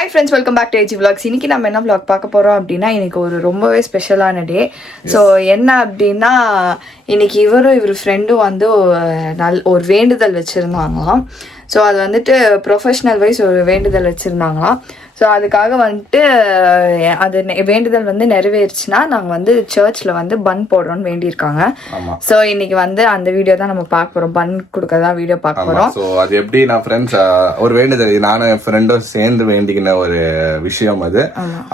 Hi friends, welcome back to AG Vlogs. இன்னைக்கு நம்ம என்ன vlog பார்க்க போறோம் அப்படின்னா இன்னைக்கு ஒரு ரொம்பவே ஸ்பெஷலான டே. ஸோ என்ன அப்படின்னா இன்னைக்கு இவர் ஃப்ரெண்டும் வந்து ஒரு வேண்டுதல் வச்சுருந்தாங்களாம். ஸோ அது வந்துட்டு ப்ரொஃபஷ்னல் வைஸ் ஒரு வேண்டுதல் வச்சுருந்தாங்களாம். ஸோ அதுக்காக வந்துட்டு அது வேண்டுதல் வந்து நிறைவேறுச்சுன்னா நாங்கள் வந்து சர்ச்சில் வந்து பன் போடுறோம்னு வேண்டியிருக்காங்க. ஸோ இன்னைக்கு வந்து அந்த வீடியோ தான் நம்ம பார்க்க போகிறோம். பன் கொடுக்கறதா வீடியோ பார்க்க போகிறோம். ஸோ அது எப்படி நான் ஃப்ரெண்ட்ஸ் ஒரு வேண்டுதல் நானும் என் ஃப்ரெண்டும் சேர்ந்து வேண்டிக்கின ஒரு விஷயம்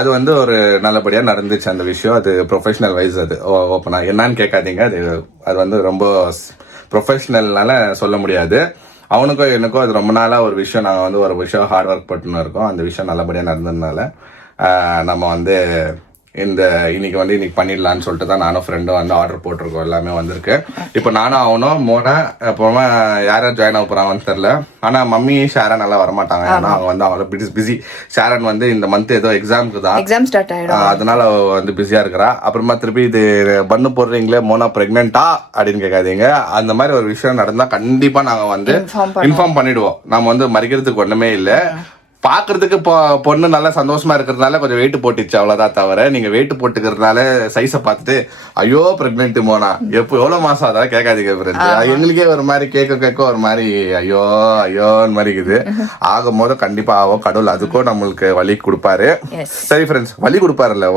அது வந்து ஒரு நல்லபடியாக நடந்துச்சு அந்த விஷயம். அது ப்ரொஃபஷனல் வைஸ் அது ஓப்பனா என்னன்னு கேட்காதீங்க. அது வந்து ரொம்ப ப்ரொஃபஷனல்னால சொல்ல முடியாது. அவனுக்கும் எனக்கும் அது ரொம்ப நாளாக ஒரு விஷயம். நாங்கள் வந்து ஒரு விஷயம் ஹார்ட் ஒர்க் பண்ணின்னு இருக்கோம். அந்த விஷயம் நல்லபடியாக நடந்ததுனால நம்ம வந்து இன்னைக்கு பண்ணிடலான்னு சொல்லிட்டு தான் நானும் ஃப்ரெண்டும் வந்து ஆர்டர் போட்டிருக்கோம். எல்லாமே வந்திருக்கு. இப்போ நானும் அவனும் மோனா அப்புறமா யாரும் ஜாயின் ஆக போகிறாங்கன்னு தெரில. ஆனால் மம்மி ஷாரன் நல்லா வரமாட்டாங்க. ஏன்னா அவங்க வந்து அவங்கள பிஸி. ஷாரன் வந்து இந்த மந்த் ஏதோ எக்ஸாமுக்கு தான் எக்ஸாம் ஸ்டார்ட் ஆகிடும். அதனால வந்து பிஸியாக இருக்கிறா. அப்புறமா திருப்பி இது பண்ணு போடுறீங்களே மோனா ப்ரெக்னென்ட்டா அப்படின்னு கேட்காதீங்க. அந்த மாதிரி ஒரு விஷயம் நடந்தால் கண்டிப்பாக நாங்கள் வந்து இன்ஃபார்ம் பண்ணிடுவோம். நம்ம வந்து மறைக்கிறதுக்கு ஒன்றுமே இல்லை. பாக்குறதுக்கு பொண்ணு நல்லா சந்தோஷமா இருக்கிறதுனால கொஞ்சம் வெயிட் போட்டுச்சு, அவ்வளவுதான். தவிர நீங்க வெயிட் போட்டுக்கிறதுனால சைஸை பார்த்துட்டு ஐயோ பிரெக்னென்ட் மோனா எவ்வளவு மாசம் அதான் கேட்காதீங்க ஃப்ரெண்ட்ஸ். எங்களுக்கே ஒரு மாதிரி கேட்க ஒரு மாதிரி ஐயோன்னு மாதிரி இருக்குது. ஆகும் போது கண்டிப்பா ஆகும். கடவுள் அதுக்கும் நம்மளுக்கு வலி கொடுப்பாரு. சரி ஃப்ரெண்ட்ஸ், வலி கொடுப்பாருல்ல,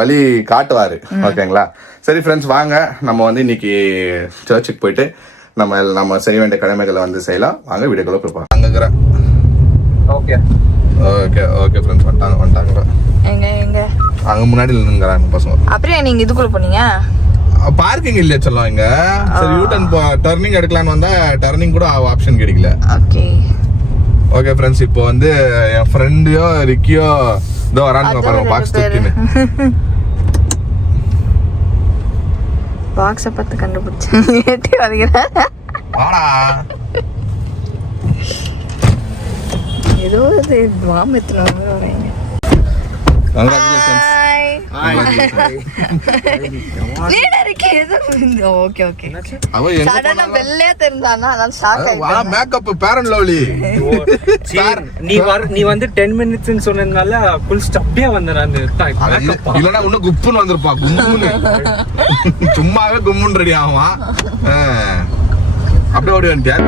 வலி காட்டுவாரு. ஓகேங்களா? சரி ஃப்ரெண்ட்ஸ், வாங்க நம்ம வந்து இன்னைக்கு சர்ச்சுக்கு போயிட்டு நம்ம செய்ய வேண்டிய கடமைகளை வந்து செய்யலாம். வாங்க வீடியோக்குள்ள போய் அங்குறேன். ஓகே ஃப்ரெண்ட்ஸ், வந்துட்டாங்க. எங்க அங்க முன்னாடி நின்னுங்கறாங்க பசங்க. அப்படியே நீங்க இதுக்குள்ள போனீங்க? பார்க்கிங் இல்லையா சொல்லுவாங்க இங்க. சரி யூ-டர்ன் டர்னிங் எடுக்கலாம்னு வந்தா டர்னிங் கூட ஆப்ஷன் கிடைக்கல. ஓகே ஃப்ரெண்ட்ஸ், இப்போ வந்து என் ஃப்ரெண்டையோ ரிக்கியோ இதோ வரானுங்க பாருங்க, பாக்ஸ் தூக்கின்னு. பாக்ஸை பார்த்து கண்டுபிடிச்சேன். எட்டி வரீங்களா? வாடா. ஏதோ இது மாமத்துல வரீங்க. நீ வந்து 10 minutes சொன்னதுனால ஃபுல் ஸ்டாப்பே வந்தறானே. இல்லனா இன்னும் குப்புன்னு வந்திருப்பா. கும்முன்னு சும்மாவே கும்முன்னு ரெடி ஆவா. அப்படியே ஓடி வந்துட்டியா?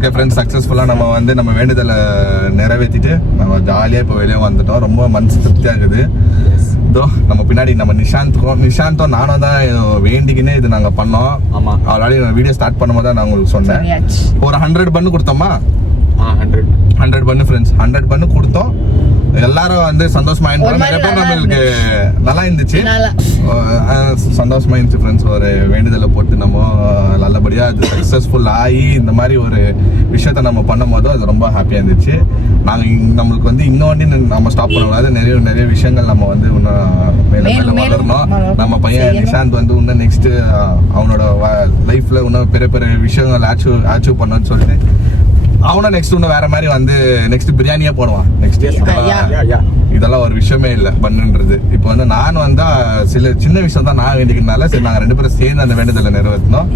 ஓகே ஃப்ரெண்ட்ஸ், சக்ஸஸ்ஃபுல்லாக நம்ம வந்து நம்ம வேண்டுதலை நிறைவேற்றிட்டு நம்ம ஜாலியாக இப்போ வெளியே வந்துட்டோம். ரொம்ப மனசு திருப்தியாக இருக்குது. இதோ நம்ம பின்னாடி நம்ம நிஷாந்தும் நானும் தான் வேண்டிக்கினே இது நாங்கள் பண்ணோம். ஆமாம், ஆல்ரெடி வீடியோ ஸ்டார்ட் பண்ணும்போது தான் நான் உங்களுக்கு சொன்னேன். ஒரு 100 பண்ணு கொடுத்தோமா? 100 பண்ணு ஃப்ரெண்ட்ஸ், 100 பண்ணு கொடுத்தோம். எல்லாரும் வந்து சந்தோஷமா இருந்தாங்க. நிறைய பேர் நம்மளுக்கு நல்லா இருந்துச்சு, சந்தோஷமா இருந்துச்சு ஃப்ரெண்ட்ஸ். ஒரு வேண்டுதலை போட்டு நம்ம நல்லபடியா அது சக்சஸ்ஃபுல் ஆகி இந்த மாதிரி ஒரு விஷயத்த நம்ம பண்ணும் போது அது ரொம்ப ஹாப்பியா இருந்துச்சு. நம்மளுக்கு வந்து இன்னொன்னு நம்ம ஸ்டாப் பண்ணக்கூடாது. நிறைய விஷயங்கள் நம்ம வந்து இன்னும் மேல வளரணும். நம்ம பையன் நிஷாந்த் வந்து இன்னும் நெக்ஸ்ட் அவனோட லைஃப்ல இன்னும் பெரிய பெரிய விஷயங்கள் அச்சீவ் பண்ணணும்னு சொல்லிட்டு அவனும் நெக்ஸ்ட் இன்னும் வேற மாதிரி வந்து நெக்ஸ்ட் பிரியாணியே போடுவான். நெக்ஸ்ட் இதெல்லாம் ஒரு விஷயமே இல்லை பண்ணுன்றது. இப்போ வந்து நான் வந்தா சில சின்ன விஷயம் தான் நான் வேண்டிக்கிறதுனால சரி நாங்கள் 2 பேரும் சேர்ந்து அந்த வேண்டுதலை நிறைவேற்றணும்.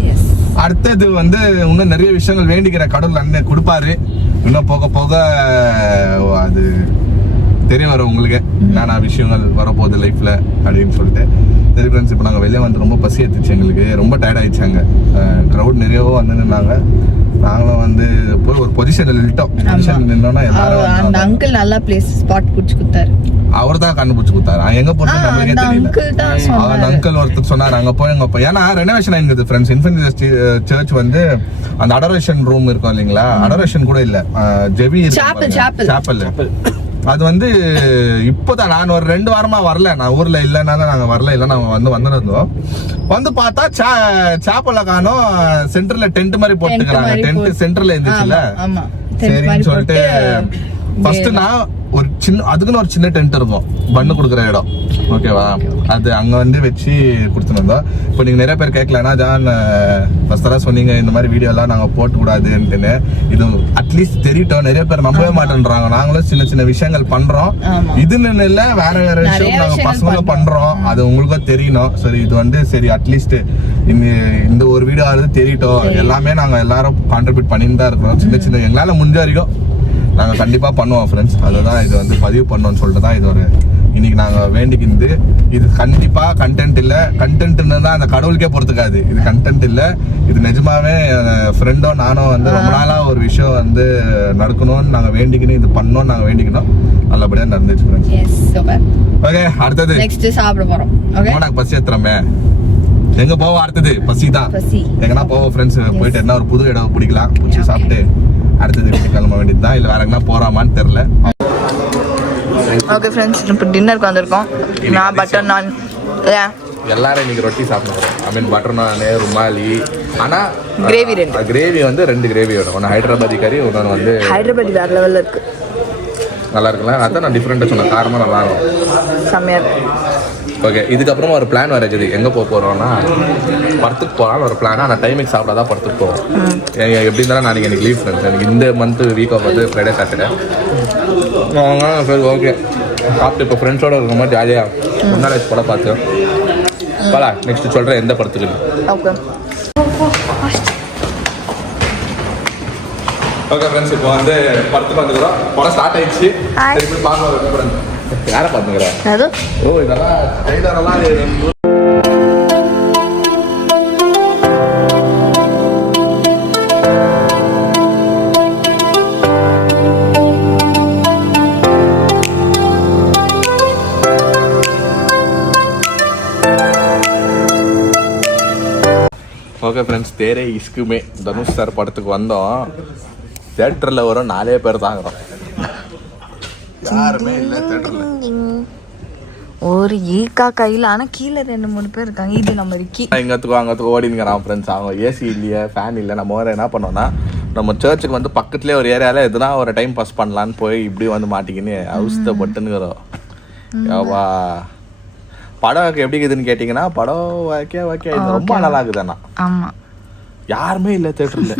அடுத்தது வந்து இன்னும் நிறைய விஷயங்கள் வேண்டிக்கிற கடவுள் அண்ணன் கொடுப்பாரு. இன்னும் போக போக அது தெரிய வரும் உங்களுக்கு என்னென்ன விஷயங்கள் வரப்போகுது லைஃப்ல அப்படின்னு சொல்லிட்டு. சரி ஃப்ரெண்ட்ஸ், இப்போ நாங்கள் வெளியே வந்து ரொம்ப பசி எடுத்துச்சு, எங்களுக்கு ரொம்ப டயர்ட் ஆயிடுச்சாங்க. க்ரௌட் நிறையவோ வந்து நின்னாங்க. நாங்களும் வந்து போய் ஒரு பொசிஷன்ல நின்னோம்னா எல்லாரும் அந்த அங்கிள் நல்லா பிளேஸ் ஸ்பாட் புடிச்சு கொடுத்தாரு. அவர் தான் கண்டுபிடிச்சு கொடுத்தாரு. எங்க போறது நம்மளுக்கே தெரியல. அந்த அங்கிள் ஒருத்தர் சொன்னாரு அங்க போய் ஏன்னா ரெனோவேஷன் ஆயிருக்குது ஃப்ரெண்ட்ஸ். இன்ஃபினிட்டி சர்ச் வந்து அந்த அடோரேஷன் ரூம் இருக்கும் இல்லைங்களா, அடோரேஷன் கூட இல்ல, ஜெவி சாப்பல். அது வந்து இப்போதான் நான் ஒரு 2 வாரமா வரல. நான் ஊர்ல இல்லைன்னா நாங்க வரல, இல்லை நாங்க வந்திருந்தோம். வந்து பார்த்தா சாப்பல்ல காணோம், சென்டர்ல டென்ட் மாதிரி போட்டுக்கிறாங்க. டென்ட் சென்டர்ல இருந்துச்சுல்ல, சரின்னு சொல்லிட்டு ஃபர்ஸ்ட் நான் ஒரு அதுக்குன்னு ஒரு சின்ன டென்ட் இருக்கும் பண்ணு கொடுக்குற இடம், ஓகேவா, அது அங்க வந்து வச்சு கொடுத்துருந்தோம். இப்போ நீங்க நிறைய பேர் கேட்கலன்னா ஜான் ஃபர்ஸ்ட் சொன்னீங்க இந்த மாதிரி வீடியோ எல்லாம் நாங்க போட்டு கூடாதுன்னு. இது அட்லீஸ்ட் தெரியட்டும், நிறைய பேர் நம்பவே மாட்டேன்றாங்க. நாங்களும் சின்ன சின்ன விஷயங்கள் பண்றோம், இதுன்னு இல்ல வேற விஷயம் நாங்க பசங்களும் பண்றோம், அது உங்களுக்கும் தெரியணும். சரி இது வந்து சரி அட்லீஸ்ட் இந்த ஒரு வீடியோ ஆகுது தெரியட்டும். எல்லாமே நாங்க எல்லாரும் கான்ட்ரிபியூட் பண்ணிட்டு தான் இருக்கிறோம். சின்ன சின்ன எங்களால முடிஞ்ச வரைக்கும் நாங்கள் கண்டிப்பாக பண்ணுவோம் ஃப்ரெண்ட்ஸ். அதுதான் இது வந்து பதிவு பண்ணோன்னு சொல்லிட்டு தான் இது ஒரு இன்னைக்கு நாங்கள் வேண்டிக்கிந்து. இது கண்டிப்பாக கண்டென்ட் இல்லை, கண்டென்ட்னு தான் அந்த கடவுளுக்கே பொறுத்துக்காது. இது கண்டென்ட் இல்லை, இது நிஜமாவே ஃப்ரெண்டோ நானும் வந்து ரொம்ப நாளாக ஒரு விஷயம் வந்து நடக்கணும்னு நாங்கள் வேண்டிக்கணும், இது பண்ணோன்னு நாங்கள் வேண்டிக்கணும். நல்லபடியாக நடந்துச்சு ஃப்ரெண்ட்ஸ். ஓகே, அடுத்தது நெக்ஸ்ட் சாப்பிட போகிறோம். நாங்கள் பசி ஏற்றுறோமே, எங்கே போவோம் அடுத்தது? பசி தான். எங்கன்னா போவோம் ஃப்ரெண்ட்ஸ், போயிட்டு என்ன ஒரு புது இடம் பிடிக்கலாம், பிடிச்சி சாப்பிட்டு அடுத்தது வீட்டுக்கு கிளம்ப வேண்டியது தான். இல்லை வேற எங்கன்னா போறாமான்னு தெரியல. ஓகே ஃப்ரெண்ட்ஸ், இப்போ டின்னருக்கு வந்திருக்கோம். நான் பட்டர் நான் எல்லாரும் இன்னைக்கு ரொட்டி சாப்பிடுவோம். ஐ மீன் பட்டர் நான், ருமாலி. ஆனால் கிரேவி வந்து 2 கிரேவி வேணும். ஒன்று ஹைதராபாதி கறி, ஒன்று வந்து ஹைதராபாதி வேற லெவலில் இருக்கு, நல்லா இருக்குல்ல. அதான் நான் டிஃப்ரெண்ட்டாக சொன்னேன், காரமாக நல்லா இருக்கும், செம்மையா இருக்கு. ஓகே, இதுக்கப்புறமா ஒரு பிளான் வேறு இருக்குது. எங்கே போகிறோம்னா படத்துக்கு போகலான்னு ஒரு பிளான். ஆனால் டைமிங் சாப்பிட்டா தான் படத்துக்கு போவோம். எப்படி இருந்தாலும் நாளைக்கு எனக்கு லீவ் ஃப்ரெண்ட்ஸ். எனக்கு இந்த மந்த்து வீக் ஆஃப் வந்து ஃப்ரைடே சாட்டர்டே. சரி ஓகே, சாப்பிட்டு இப்போ ஃப்ரெண்ட்ஸோட இருக்கிற மாதிரி ஜாலியாக முன்னாடி படம் பார்த்து போகலாம். நெக்ஸ்ட் சொல்கிறேன் எந்த படத்துக்கு. ஓகே ஃப்ரெண்ட்ஸ், இப்போ வந்து படத்துக்கு வந்துக்கிறோம். படம் ஸ்டார்ட் ஆயிடுச்சு. பார்க்க யாரை பார்த்துக்கிறேன்? ஓ இதெல்லாம் ட்ரெய்லரெல்லாம். ஓகே ஃப்ரெண்ட்ஸ், தேரே இஸ்குமே தனுஷ் சார் படத்துக்கு வந்தோம். தியேட்டரில் வரும் 4 பேர் தாங்கிறோம், யாருமே இல்லை தியேட்டர்ல. ஒரு ஈக்கா கையில், ஆனால் கீழே 2-3 பேர் இருக்காங்க. இது நம்ம இருக்கி அங்கத்துக்கு ஓடினுங்கிறான் ஃப்ரெண்ட்ஸ். அவங்க ஏசி இல்லையே, ஃபேன் இல்லை. நம்ம வேறு என்ன பண்ணோம்னா நம்ம சர்ச்சுக்கு வந்து பக்கத்துலேயே ஒரு ஏரியாவில் எதுனா ஒரு டைம் பாஸ் பண்ணலான்னு போய் இப்படி வந்து மாட்டிக்கின்னு அவஸ்தைப்பட்டுன்னுக்கிறோம். யாவா படம் எப்படி இருக்குதுன்னு கேட்டிங்கன்னா, படம் ஓகே ரொம்ப நல்லா இருக்குது. ஆனால் ஆமாம், யாருமே இல்லை தியேட்டரில்.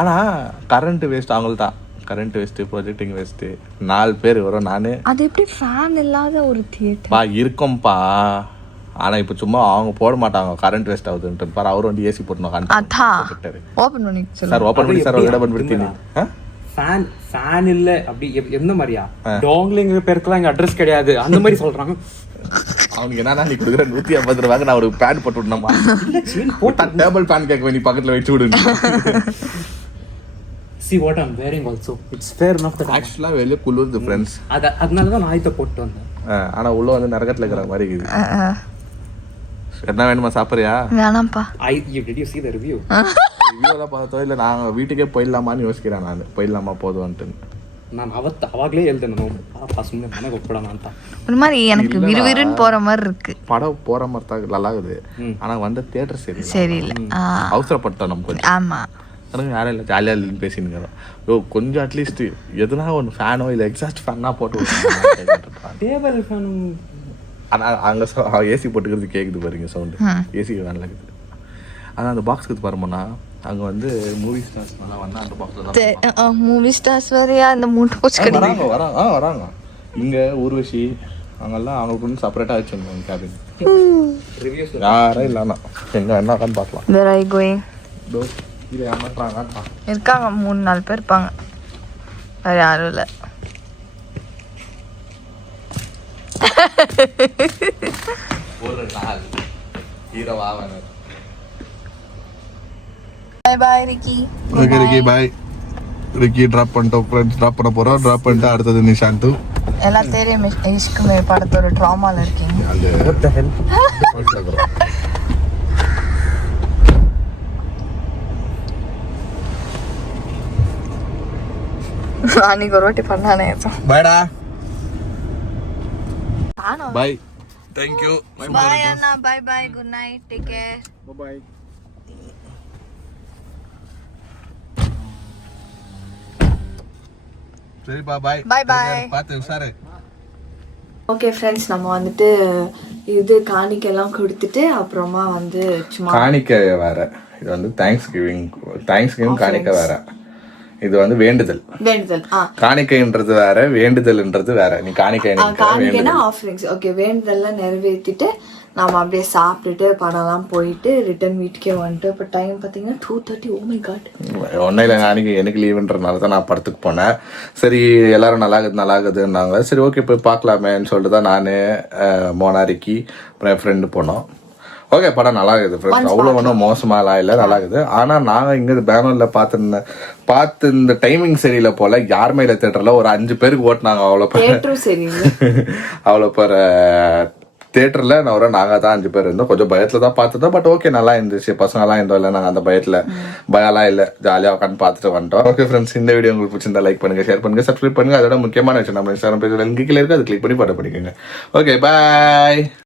ஆனால் கரண்ட் வேஸ்ட் அவங்களுக்கு தான். Current waste, projecting waste. 4 பேர் வரும். நான் அது எப்படி ஃபேன் இல்லாத ஒரு தியேட்டர் பா இருக்கும்பா. ஆனால் இப்போ சும்மா அவங்க போட மாட்டாங்க, கரண்ட் வேஸ்ட் ஆகுதுன்ட்டு பாரு. அவரும் வந்து ஏசி போட்டணும். ஓப்பன் பண்ணி சார், ஓப்பன் பண்ணி சார், இடம் படுத்தி ஃபேன் இல்லை அப்படி எந்த மாதிரியா? டோங்லிங்க பேருக்குலாம் இங்கே அட்ரஸ் கிடையாது, அந்த மாதிரி சொல்கிறாங்க. அவனுக்கு என்னன்னா நீ கொடுக்குற 150 ரூபாய்க்கு நான் ஒரு பேன் போட்டு விடணுமா? டேபிள் பேன் கேட்க நீ பக்கத்தில் வச்சு விடுங்க. see what I'm wearing also. It's fair enough that ஆக்சுவலா வெளியே குளிருது ஃப்ரெண்ட்ஸ். அதனால தான் நான் இதை போட்டு வந்தேன். ஆனா உள்ள வந்து நரகத்துல இருக்கிற மாதிரி இருக்குது. என்ன வேணுமா சாப்பிட்றியா? வேணாம்ப்பா. Did you see the review? ரிவ்யூலாம் பார்த்தோம் இல்லை நாங்கள் வீட்டுக்கே போயிடலாமான்னு யோசிக்கிறேன் நான். போயிடலாமா போதும்ன்ட்டு நான் அவாகலே எழுதணும். சும்மா மன கொப்படா நான் தான் ஒரு மாதிரி எனக்கு விறுவிறுன்னு போற மாதிரி இருக்கு. படம் போற மாதிரி தான் நல்லா இருக்குது. ஆனா வந்து தியேட்டர் சரியில்லை. அவசரப்பட்டோம் நம்ம கொஞ்சம். ஆமா எனக்கு யாரும் இல்லை ஜாலியாக இல்லைன்னு பேசினுக்கிறோம். கொஞ்சம் அட்லீஸ்ட் எதுனா ஒன்று ஃபேனோ இல்லை எக்ஸாஸ்ட் ஃபேனா போட்டு டேபிள் ஃபேன். ஆனால் அங்கே ஏசி போட்டுக்கிறது கேட்குது பாருங்க சவுண்டு. ஏசி நல்லா இருக்குது. ஆனால் அந்த பாக்ஸ் இருக்குது பாருமோண்ணா அங்கே வந்து மூவி ஸ்டார்ஸ் நல்லா வந்தால் அந்த பாக்ஸில் தான் மூவி ஸ்டார்ஸ் வேறையா அந்த மூட்டை போச்சு வராங்க வராங்க இங்கே ஊர்வசி அங்கெல்லாம் அவங்களுக்கு வந்து செப்பரேட்டாக வச்சுருந்தாங்க கேபின். ரிவ்யூஸ் யாரும் இல்லைண்ணா எங்கே என்ன உட்காந்து பார்க்கலாம். வேர் ஐ கோயிங் இது ஏமாத்துறாங்க இருக்காங்க 3-4 பேர் இருப்பாங்க. வேற யாரும் இல்லை. ஒரு நாள் ஹீரோவா வேணும். Bye bye Ricky. Okay Ricky bye. Ricky drop பண்ணிட்டோம் ஃப்ரெண்ட்ஸ். ட்ராப் பண்ண போகிறோம். ட்ராப் பண்ணிட்டு அடுத்தது நிஷாந்து. எல்லாம் தெரியும் இஷ்குமே படத்தோட ட்ராமால இருக்கீங்க. அன்னைக்கு ஒரு வாட்டி பண்ணானே. பாய்டா. தானோ பாய். Thank you. பாய் அண்ணா. Bye bye. Good night. Take care. Bye. சரிப்பா பாய். By by. பார்த்து உஷாரு. ஓகே ஃப்ரெண்ட்ஸ் நம்ம வந்துட்டு இது காணிக்கெல்லாம் கொடுத்துட்டு அப்புறமா வந்து சும்மா காணிக்கை வேற. இது வந்து தேங்க்ஸ் கிவிங் காணிக்கை வேற. இது வந்து வேண்டுதல். காணிக்கைன்றது வேற, வேண்டுதல்ன்றது வேற. நீ காணிக்கைனா ஆஃபரிங்ஸ். ஓகே வேண்டுதல்லாம் நிறைவேற்றிட்டு நாம அப்படியே சாப்பிட்டுட்டு படம்லாம் போயிட்டு ரிட்டர்ன் வீட்டுக்கே வந்துட்டு. இப்போ டைம் பார்த்தீங்கன்னா 2:30. Oh my God. ஒன்றும் இல்லை, நாளைக்கு எனக்கு லீவுன்றனால தான் நான் படத்துக்கு போனேன். சரி எல்லாரும் நல்லா இருக்குதுன்னாங்க. சரி ஓகே போய் பார்க்கலாமேன்னு சொல்லிட்டு தான் நான் மோனாரிக்கி அப்புறம் என் ஃப்ரெண்டு போனோம். ஓகே படம் நல்லா இருக்குது ஃப்ரெண்ட்ஸ். அவ்வளோ ஒன்றும் மோசமாலாம் இல்லை, நல்லா இருக்குது. ஆனால் நாங்கள் இங்கே பெங்களூரில் பார்த்து இந்த டைமிங் சரியில்லை போல். யாருமே இல்லை தேட்டரில். ஒரு 5 பேருக்கு ஓட்டினாங்க. அவ்வளோ பேர் தேட்டரில் நாங்கள் தான் 5 பேர் இருந்தோம். கொஞ்சம் பயத்தில் தான் பார்த்துட்டோம். பட் ஓகே நல்லா இருந்துச்சு. பசங்களாம் இருந்தோம் இல்லை, நாங்கள் அந்த பயம்லாம் இல்லை, ஜாலியாக உட்காந்து பார்த்துட்டு வந்துட்டோம். ஓகே ஃப்ரெண்ட்ஸ், இந்த வீடியோ உங்களுக்கு பிடிச்சிருந்தா லைக் பண்ணுங்க, ஷேர் பண்ணுங்க, சப்ஸ்கிரைப் பண்ணுங்க. அதோட முக்கியமான விஷயம் நம்ம இன்ஸ்டாகிராம் பேஜில் லிங்க் கீழே இருக்குது, அது கிளிக் பண்ணி பாட்டு பண்ணிக்கோங்க. Okay bye.